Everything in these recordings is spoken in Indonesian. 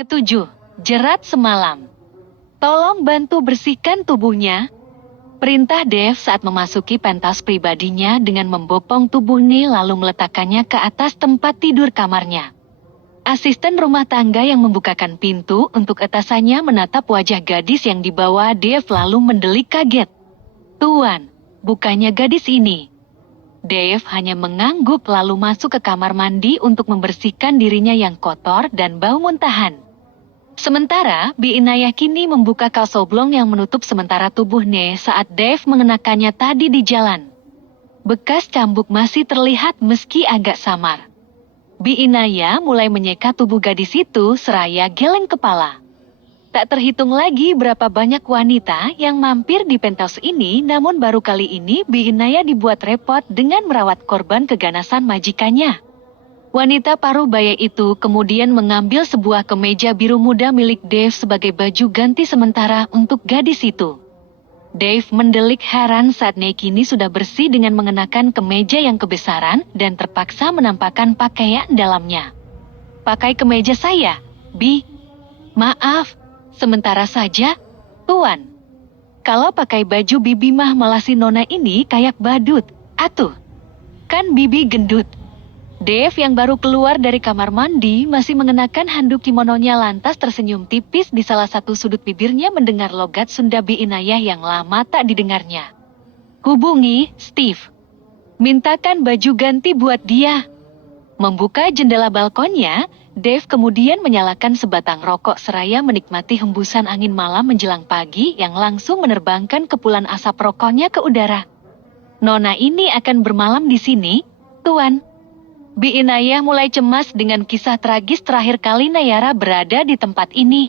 Ketujuh, jerat semalam. Tolong bantu bersihkan tubuhnya. Perintah Dave saat memasuki pentas pribadinya dengan membopong tubuh Neil lalu meletakkannya ke atas tempat tidur kamarnya. Asisten rumah tangga yang membukakan pintu untuk atasannya menatap wajah gadis yang dibawa Dave lalu mendelik kaget. Tuan, bukannya gadis ini. Dave hanya mengangguk lalu masuk ke kamar mandi untuk membersihkan dirinya yang kotor dan bau muntahan. Sementara, Bi Inayah kini membuka kaos oblong yang menutup sementara tubuh Ne saat Dave mengenakannya tadi di jalan. Bekas cambuk masih terlihat meski agak samar. Bi Inayah mulai menyeka tubuh gadis itu seraya geleng kepala. Tak terhitung lagi berapa banyak wanita yang mampir di pentas ini, namun baru kali ini Bi Inayah dibuat repot dengan merawat korban keganasan majikannya. Wanita paruh baya itu kemudian mengambil sebuah kemeja biru muda milik Dave sebagai baju ganti sementara untuk gadis itu. Dave mendelik heran saat Ne kini sudah bersih dengan mengenakan kemeja yang kebesaran dan terpaksa menampakkan pakaian dalamnya. Pakai kemeja saya, Bi. Maaf, sementara saja, Tuan. Kalau pakai baju Bibi mah malah si Nona ini kayak badut, atuh. Kan Bibi gendut. Dave yang baru keluar dari kamar mandi masih mengenakan handuk kimononya lantas tersenyum tipis di salah satu sudut bibirnya mendengar logat Sunda Bi Inayah yang lama tak didengarnya. Hubungi Steve. Mintakan baju ganti buat dia. Membuka jendela balkonnya, Dave kemudian menyalakan sebatang rokok seraya menikmati hembusan angin malam menjelang pagi yang langsung menerbangkan kepulan asap rokoknya ke udara. Nona ini akan bermalam di sini, Tuan. Bi Inayah mulai cemas dengan kisah tragis terakhir kali Nayara berada di tempat ini.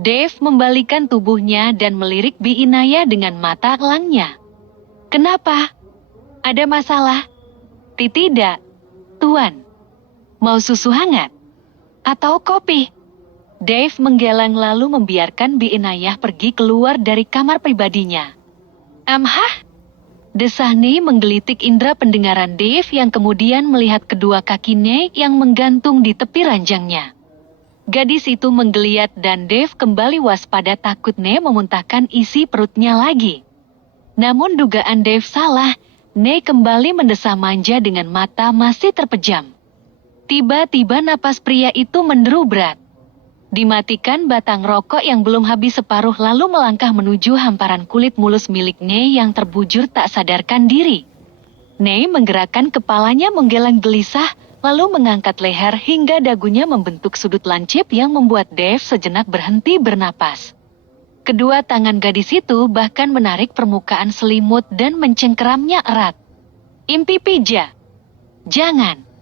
Dave membalikan tubuhnya dan melirik Bi Inayah dengan mata elangnya. Kenapa? Ada masalah? Tidak, Tuan. Mau susu hangat? Atau kopi? Dave menggeleng lalu membiarkan Bi Inayah pergi keluar dari kamar pribadinya. Hah? Desah Ne menggelitik indera pendengaran Dave yang kemudian melihat kedua kaki Ne yang menggantung di tepi ranjangnya. Gadis itu menggeliat dan Dave kembali waspada takut Ne memuntahkan isi perutnya lagi. Namun dugaan Dave salah, Ne kembali mendesah manja dengan mata masih terpejam. Tiba-tiba napas pria itu menderu berat. Dimatikan batang rokok yang belum habis separuh lalu melangkah menuju hamparan kulit mulus milik Ne yang terbujur tak sadarkan diri. Ne menggerakkan kepalanya menggeleng gelisah, lalu mengangkat leher hingga dagunya membentuk sudut lancip yang membuat Dave sejenak berhenti bernapas. Kedua tangan gadis itu bahkan menarik permukaan selimut dan mencengkeramnya erat. Impi pija. Jangan.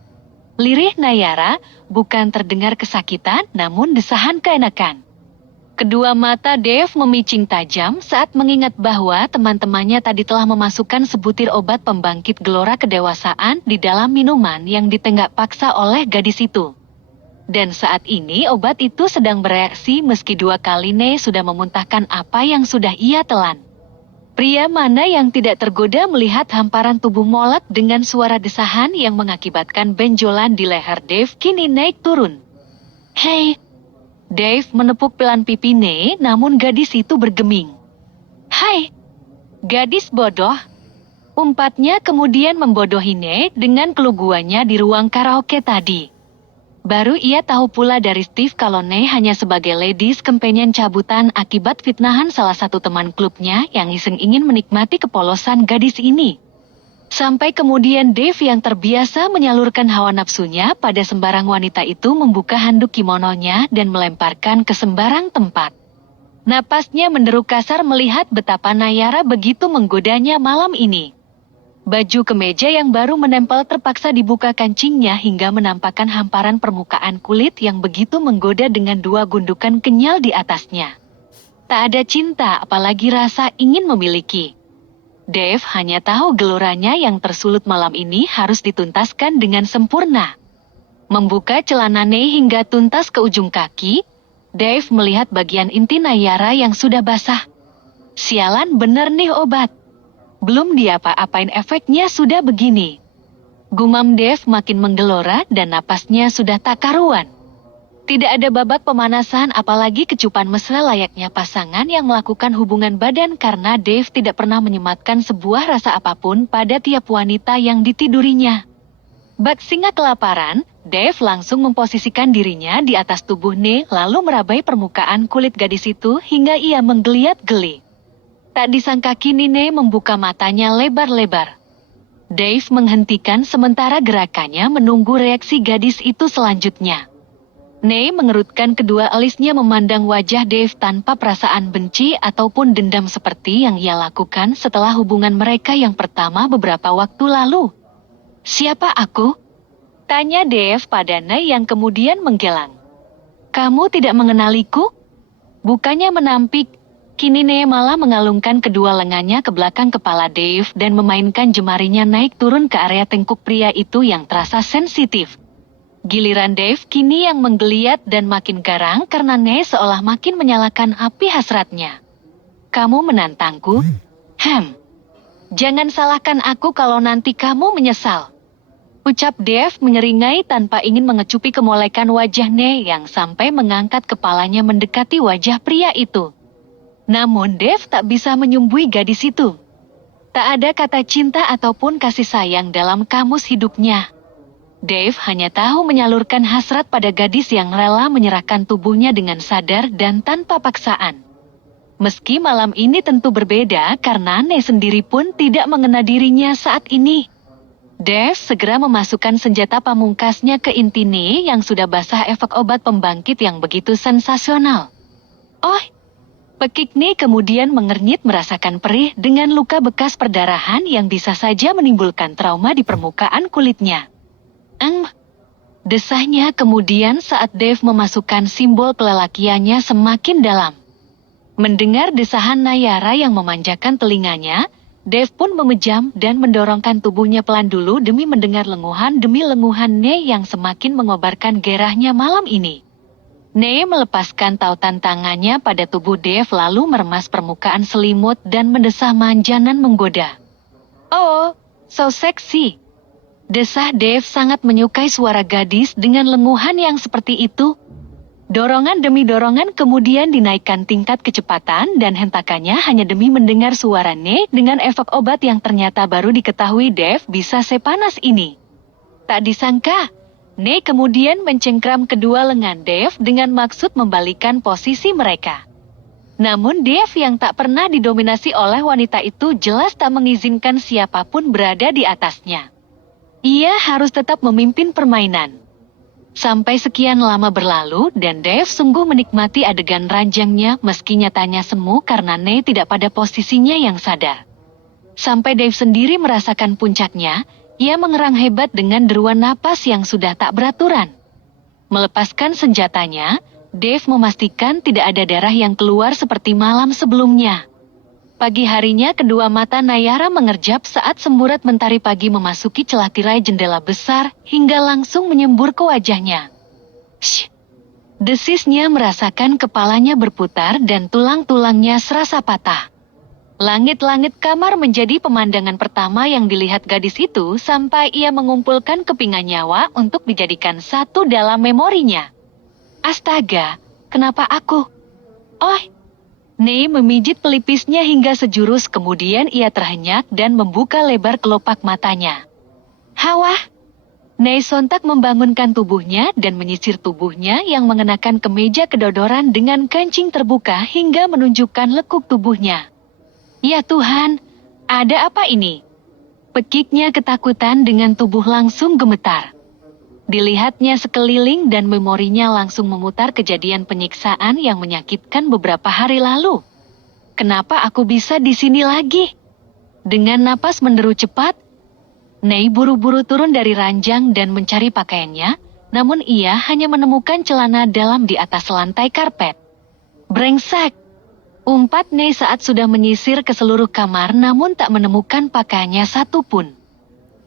Lirih Nayara, bukan terdengar kesakitan namun desahan keenakan. Kedua mata Dave memicing tajam saat mengingat bahwa teman-temannya tadi telah memasukkan sebutir obat pembangkit gelora kedewasaan di dalam minuman yang ditenggak paksa oleh gadis itu. Dan saat ini obat itu sedang bereaksi meski dua kali Ne sudah memuntahkan apa yang sudah ia telan. Pria mana yang tidak tergoda melihat hamparan tubuh molek dengan suara desahan yang mengakibatkan benjolan di leher Dave kini naik turun. Hei! Dave menepuk pelan pipi Ne namun gadis itu bergeming. Hai! Gadis bodoh! Umpatnya kemudian membodohi Ne dengan keluguannya di ruang karaoke tadi. Baru ia tahu pula dari Steve kalau Ne hanya sebagai ladies companion cabutan akibat fitnahan salah satu teman klubnya yang iseng ingin menikmati kepolosan gadis ini. Sampai kemudian Dave yang terbiasa menyalurkan hawa nafsunya pada sembarang wanita itu membuka handuk kimononya dan melemparkan ke sembarang tempat. Napasnya menderu kasar melihat betapa Nayara begitu menggodanya malam ini. Baju kemeja yang baru menempel terpaksa dibuka kancingnya hingga menampakkan hamparan permukaan kulit yang begitu menggoda dengan dua gundukan kenyal di atasnya. Tak ada cinta apalagi rasa ingin memiliki. Dave hanya tahu geloranya yang tersulut malam ini harus dituntaskan dengan sempurna. Membuka celana Ne hingga tuntas ke ujung kaki, Dave melihat bagian inti Nayara yang sudah basah. Sialan bener nih obat. Belum diapa-apain efeknya sudah begini. Gumam Dave makin menggelora dan napasnya sudah tak karuan. Tidak ada babak pemanasan apalagi kecupan mesra layaknya pasangan yang melakukan hubungan badan karena Dave tidak pernah menyematkan sebuah rasa apapun pada tiap wanita yang ditidurinya. Bak singa kelaparan, Dave langsung memposisikan dirinya di atas tubuh Ne lalu merabai permukaan kulit gadis itu hingga ia menggeliat-geli. Tak disangka kini Ne membuka matanya lebar-lebar. Dave menghentikan sementara gerakannya menunggu reaksi gadis itu selanjutnya. Ne mengerutkan kedua alisnya memandang wajah Dave tanpa perasaan benci ataupun dendam seperti yang ia lakukan setelah hubungan mereka yang pertama beberapa waktu lalu. "Siapa aku?" tanya Dave pada Ne yang kemudian menggelang. "Kamu tidak mengenaliku?" Bukannya menampik, kini Ne malah mengalungkan kedua lengannya ke belakang kepala Dave dan memainkan jemarinya naik turun ke area tengkuk pria itu yang terasa sensitif. Giliran Dave kini yang menggeliat dan makin garang karena Ne seolah makin menyalakan api hasratnya. "Kamu menantangku? Jangan salahkan aku kalau nanti kamu menyesal," ucap Dave menyeringai tanpa ingin mengecupi kemolekan wajah Ne yang sampai mengangkat kepalanya mendekati wajah pria itu. Namun Dave tak bisa menyumbui gadis itu. Tak ada kata cinta ataupun kasih sayang dalam kamus hidupnya. Dave hanya tahu menyalurkan hasrat pada gadis yang rela menyerahkan tubuhnya dengan sadar dan tanpa paksaan. Meski malam ini tentu berbeda karena Ne sendiri pun tidak mengena dirinya saat ini. Dave segera memasukkan senjata pamungkasnya ke inti Ne yang sudah basah efek obat pembangkit yang begitu sensasional. "Oh!" Pekik Ne kemudian mengernyit merasakan perih dengan luka bekas perdarahan yang bisa saja menimbulkan trauma di permukaan kulitnya. Desahnya kemudian saat Dave memasukkan simbol kelelakiannya semakin dalam. Mendengar desahan Nayara yang memanjakan telinganya, Dave pun memejam dan mendorongkan tubuhnya pelan dulu demi mendengar lenguhan demi lenguhan Ne yang semakin mengobarkan gerahnya malam ini. Ne melepaskan tautan tangannya pada tubuh Dave lalu meremas permukaan selimut dan mendesah manjanan menggoda. "Oh, so sexy." Desah Dave sangat menyukai suara gadis dengan lenguhan yang seperti itu. Dorongan demi dorongan kemudian dinaikkan tingkat kecepatan dan hentakannya hanya demi mendengar suara Ne dengan efek obat yang ternyata baru diketahui Dave bisa sepanas ini. Tak disangka, Ne kemudian mencengkram kedua lengan Dave dengan maksud membalikan posisi mereka. Namun Dave yang tak pernah didominasi oleh wanita itu jelas tak mengizinkan siapapun berada di atasnya. Ia harus tetap memimpin permainan. Sampai sekian lama berlalu dan Dave sungguh menikmati adegan ranjangnya meski nyatanya semu karena Ne tidak pada posisinya yang sadar. Sampai Dave sendiri merasakan puncaknya, ia mengerang hebat dengan deruan napas yang sudah tak beraturan. Melepaskan senjatanya, Dave memastikan tidak ada darah yang keluar seperti malam sebelumnya. Pagi harinya kedua mata Nayara mengerjap saat semburat mentari pagi memasuki celah tirai jendela besar hingga langsung menyembur ke wajahnya. "Shh!" Desisnya merasakan kepalanya berputar dan tulang-tulangnya serasa patah. Langit-langit kamar menjadi pemandangan pertama yang dilihat gadis itu sampai ia mengumpulkan kepingan nyawa untuk dijadikan satu dalam memorinya. "Astaga, kenapa aku? Oh!" Ne memijit pelipisnya hingga sejurus kemudian ia terhenyak dan membuka lebar kelopak matanya. "Hawa!" Ne sontak membangunkan tubuhnya dan menyisir tubuhnya yang mengenakan kemeja kedodoran dengan kancing terbuka hingga menunjukkan lekuk tubuhnya. "Ya Tuhan, ada apa ini?" Pekiknya ketakutan dengan tubuh langsung gemetar. Dilihatnya sekeliling dan memorinya langsung memutar kejadian penyiksaan yang menyakitkan beberapa hari lalu. "Kenapa aku bisa di sini lagi?" Dengan napas menderu cepat, Ne buru-buru turun dari ranjang dan mencari pakaiannya, namun ia hanya menemukan celana dalam di atas lantai karpet. "Brengsek!" umpat Ne saat sudah menyisir ke seluruh kamar namun tak menemukan pakaiannya satupun.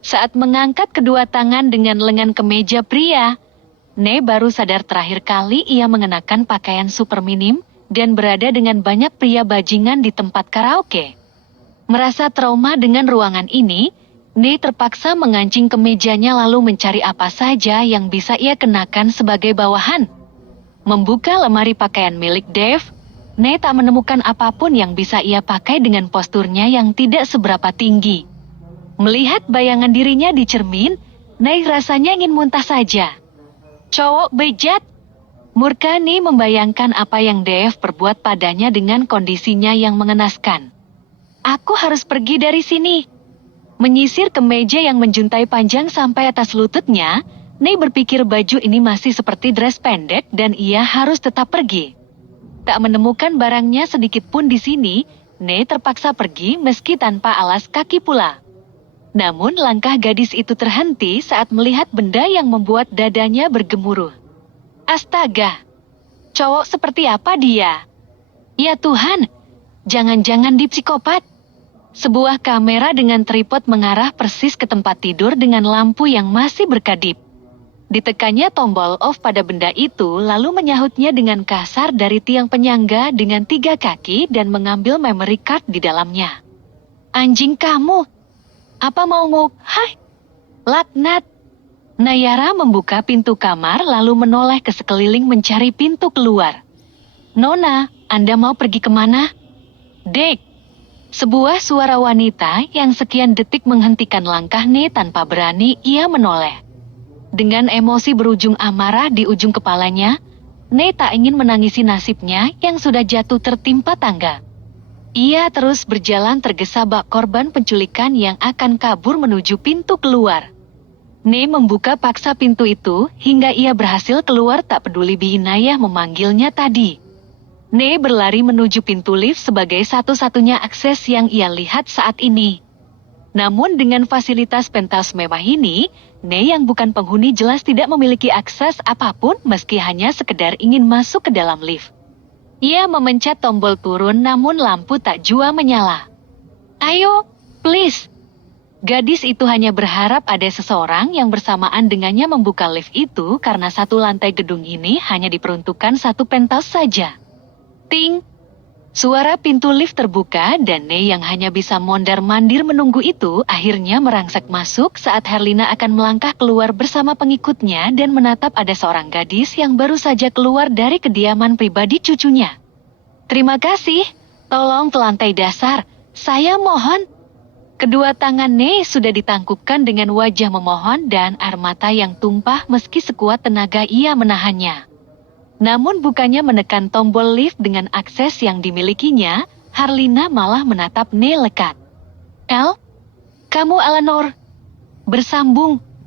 Saat mengangkat kedua tangan dengan lengan kemeja pria, Ne baru sadar terakhir kali ia mengenakan pakaian super minim dan berada dengan banyak pria bajingan di tempat karaoke. Merasa trauma dengan ruangan ini, Ne terpaksa mengancing kemejanya lalu mencari apa saja yang bisa ia kenakan sebagai bawahan. Membuka lemari pakaian milik Dave, Ney tak menemukan apapun yang bisa ia pakai dengan posturnya yang tidak seberapa tinggi. Melihat bayangan dirinya di cermin, Ney rasanya ingin muntah saja. Cowok bejat! Murka Ney membayangkan apa yang Dave perbuat padanya dengan kondisinya yang mengenaskan. Aku harus pergi dari sini. Menyisir kemeja yang menjuntai panjang sampai atas lututnya, Ney berpikir baju ini masih seperti dress pendek dan ia harus tetap pergi. Tak menemukan barangnya sedikit pun di sini, Ney terpaksa pergi meski tanpa alas kaki pula. Namun langkah gadis itu terhenti saat melihat benda yang membuat dadanya bergemuruh. Astaga! Cowok seperti apa dia? Ya Tuhan! Jangan-jangan dia psikopat. Sebuah kamera dengan tripod mengarah persis ke tempat tidur dengan lampu yang masih berkedip. Ditekannya tombol off pada benda itu lalu menyahutnya dengan kasar dari tiang penyangga dengan 3 kaki dan mengambil memory card di dalamnya. Anjing kamu! Apa mau Hai! Laknat! Nayara membuka pintu kamar lalu menoleh ke sekeliling mencari pintu keluar. Nona, Anda mau pergi kemana? Dek! Sebuah suara wanita yang sekian detik menghentikan langkah Ney tanpa berani ia menoleh. Dengan emosi berujung amarah di ujung kepalanya, Ney tak ingin menangisi nasibnya yang sudah jatuh tertimpa tangga. Ia terus berjalan tergesa bak korban penculikan yang akan kabur menuju pintu keluar. Ney membuka paksa pintu itu hingga ia berhasil keluar tak peduli Bi Inayah memanggilnya tadi. Ney berlari menuju pintu lift sebagai satu-satunya akses yang ia lihat saat ini. Namun dengan fasilitas penthouse mewah ini, Ney yang bukan penghuni jelas tidak memiliki akses apapun meski hanya sekedar ingin masuk ke dalam lift. Ia memencet tombol turun namun lampu tak jua menyala. Ayo, please. Gadis itu hanya berharap ada seseorang yang bersamaan dengannya membuka lift itu karena satu lantai gedung ini hanya diperuntukkan satu penthouse saja. Ting! Suara pintu lift terbuka dan Ney yang hanya bisa mondar-mandir menunggu itu akhirnya merangsek masuk saat Herlina akan melangkah keluar bersama pengikutnya dan menatap ada seorang gadis yang baru saja keluar dari kediaman pribadi cucunya. Terima kasih, tolong ke lantai dasar, saya mohon. Kedua tangan Ney sudah ditangkupkan dengan wajah memohon dan air mata yang tumpah meski sekuat tenaga ia menahannya. Namun bukannya menekan tombol lift dengan akses yang dimilikinya, Herlina malah menatap Ney lekat. El? Kamu Eleanor? Bersambung.